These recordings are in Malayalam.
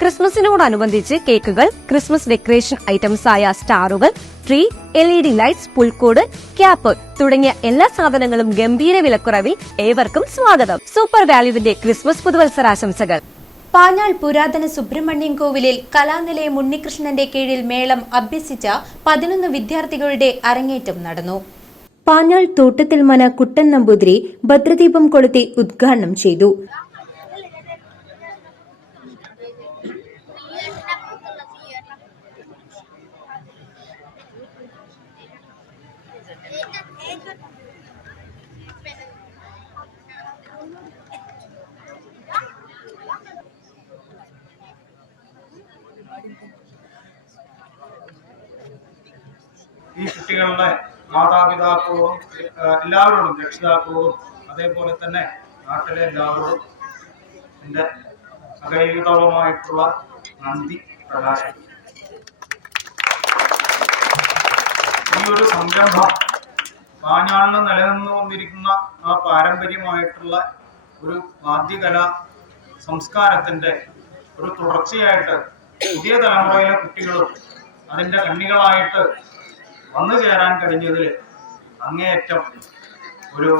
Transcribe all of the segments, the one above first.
ക്രിസ്മസിനോടനുബന്ധിച്ച് കേക്കുകൾ ക്രിസ്മസ് ഡെക്കറേഷൻ ഐറ്റംസ് ആയ സ്റ്റാറുകൾ tree L E D lights പുൽക്കൂട് ക്യാപ്പ് തുടങ്ങിയ എല്ലാ സാധനങ്ങളും ഗംഭീര വിലക്കുറവിൽ ഏവർക്കും സ്വാഗതം. സൂപ്പർ വാല്യുവിന്റെ ക്രിസ്മസ് പുതുവത്സരാശംസകൾ. പാഞ്ഞാൾ പുരാതന സുബ്രഹ്മണ്യം കോവിലിൽ കലാനിലയം ഉണ്ണികൃഷ്ണന്റെ കീഴിൽ മേളം അഭ്യസിച്ച പതിനൊന്ന് വിദ്യാർത്ഥികളുടെ അരങ്ങേറ്റം നടന്നു. പാഞ്ഞാൾ തോട്ടത്തിൽ മന കുട്ടൻ നമ്പൂതിരി ഭദ്രദീപം കൊളുത്തി ഉദ്ഘാടനം ചെയ്തു. ഈ കുട്ടികളുടെ മാതാപിതാക്കളോടും എല്ലാവരോടും രക്ഷിതാക്കളോടും അതേപോലെ തന്നെ നാട്ടിലെ എല്ലാവരോടും എന്റെ അകൈതവമായിട്ടുള്ള നന്ദി പ്രകാശിക്കും ഈ ഒരു സംരംഭം പാഞ്ഞാളിൽ നിലനിന്നു വന്നിരിക്കുന്ന ആ പാരമ്പര്യമായിട്ടുള്ള ഒരു വാദ്യകല സംസ്കാരത്തിന്റെ ഒരു തുടർച്ചയായിട്ട് പുതിയ തലമുറയിലെ കുട്ടികളും അതിന്റെ കണ്ണികളായിട്ട് വന്നു ചേരാൻ കഴിഞ്ഞതിൽ അങ്ങേയറ്റം ഒരു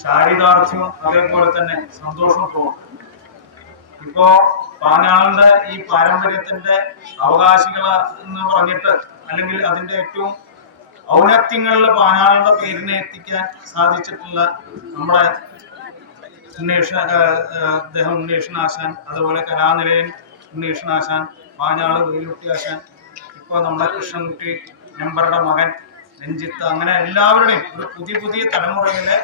ചാരിതാർത്ഥ്യവും അതേപോലെ തന്നെ സന്തോഷവും തോന്നും. ഇപ്പോ പാഞ്ഞാളിന്റെ ഈ പാരമ്പര്യത്തിന്റെ അവകാശികൾ എന്ന് പറഞ്ഞിട്ട് അല്ലെങ്കിൽ അതിന്റെ ഏറ്റവും ഔന്നത്യങ്ങളിൽ പാഞ്ഞാളിന്റെ പേരിനെ എത്തിക്കാൻ സാധിച്ചിട്ടുള്ള നമ്മുടെ ഉണ്ണീഷ അദ്ദേഹം ഉണ്ണീഷനാശാൻ അതുപോലെ കലാനിലയൻ ഉണ്ണീഷനാശാൻ പാനാൾ വെയിലുട്ടി ആശാൻ ഇപ്പോൾ നമ്മുടെ കൃഷ്ണൻകുട്ടി മെമ്പറുടെ മകൻ രഞ്ജിത്ത് അങ്ങനെ എല്ലാവരുടെയും ഒരു പുതിയ പുതിയ തലമുറയിലെ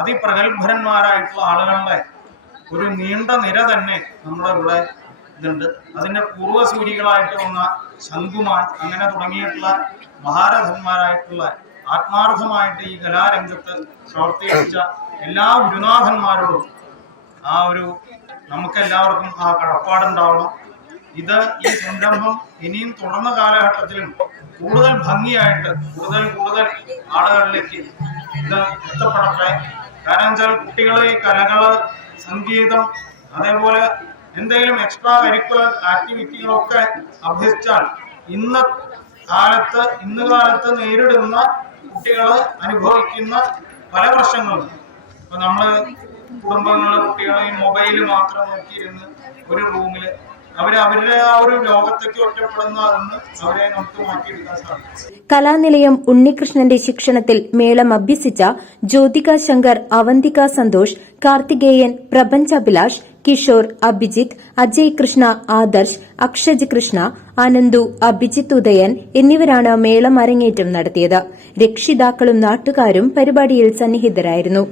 അതിപ്രഗത്ഭരന്മാരായിട്ടുള്ള ആളുകളുടെ ഒരു നീണ്ട നിര തന്നെ നമ്മുടെ ഇവിടെ ഇതുണ്ട്. അതിന്റെ പൂർവസൂരികളായിട്ട് വന്ന ശംഖുമാൻ അങ്ങനെ തുടങ്ങിയിട്ടുള്ള മഹാരഥന്മാരായിട്ടുള്ള ആത്മാർത്ഥമായിട്ട് ഈ കലാരംഗത്ത് പ്രവർത്തിച്ച എല്ലാ ഗുരുനാഥന്മാരോടും ആ ഒരു നമുക്കെല്ലാവർക്കും ആ കടപ്പാടുണ്ടാവണം. ഇത് ഈ സംരംഭം ഇനിയും തുടർന്ന കാലഘട്ടത്തിലും കൂടുതൽ ഭംഗിയായിട്ട് കൂടുതൽ കൂടുതൽ ആളുകളിലേക്ക് ഇത് എത്തപ്പെടട്ടെ. കാരണം വെച്ചാൽ കുട്ടികളെ ഈ കലകൾ സംഗീതം അതേപോലെ എന്തെങ്കിലും എക്സ്ട്രാ കരിക്കുലർ ആക്ടിവിറ്റികളൊക്കെ അഭ്യസിച്ചാൽ ഇന്ന് കാലത്ത് ഇന്ന് കാലത്ത് നേരിടുന്ന കുട്ടികൾ അനുഭവിക്കുന്ന പല പ്രശ്നങ്ങളും. ഇപ്പൊ നമ്മൾ കുടുംബങ്ങളിലെ കുട്ടികളെ ഈ മൊബൈൽ മാത്രം നോക്കിയിരുന്ന് ഒരു റൂമിൽ കലാനിലയം ഉണ്ണികൃഷ്ണന്റെ ശിക്ഷണത്തിൽ മേളം അഭ്യസിച്ച ജ്യോതിക ശങ്കർ അവന്തിക സന്തോഷ് കാർത്തികേയൻ പ്രപഞ്ച് അഭിലാഷ് കിഷോർ അഭിജിത്ത് അജയ് കൃഷ്ണ ആദർശ് അക്ഷജ് കൃഷ്ണ ആനന്ദു അഭിജിത്ത് ഉദയൻ എന്നിവരാണ് മേളം അരങ്ങേറ്റം നടത്തിയത്. രക്ഷിതാക്കളും നാട്ടുകാരും പരിപാടിയിൽ സന്നിഹിതരായിരുന്നു.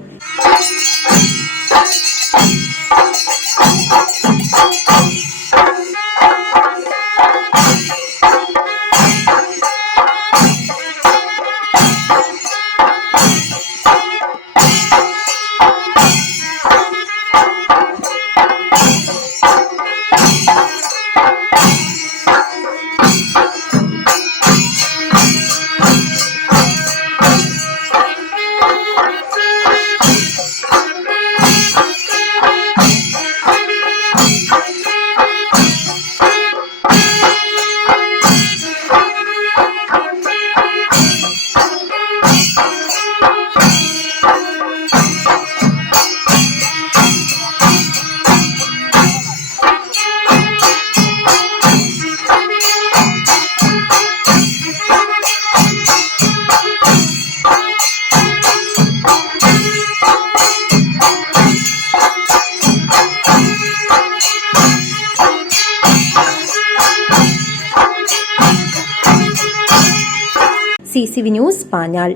C V news Panjal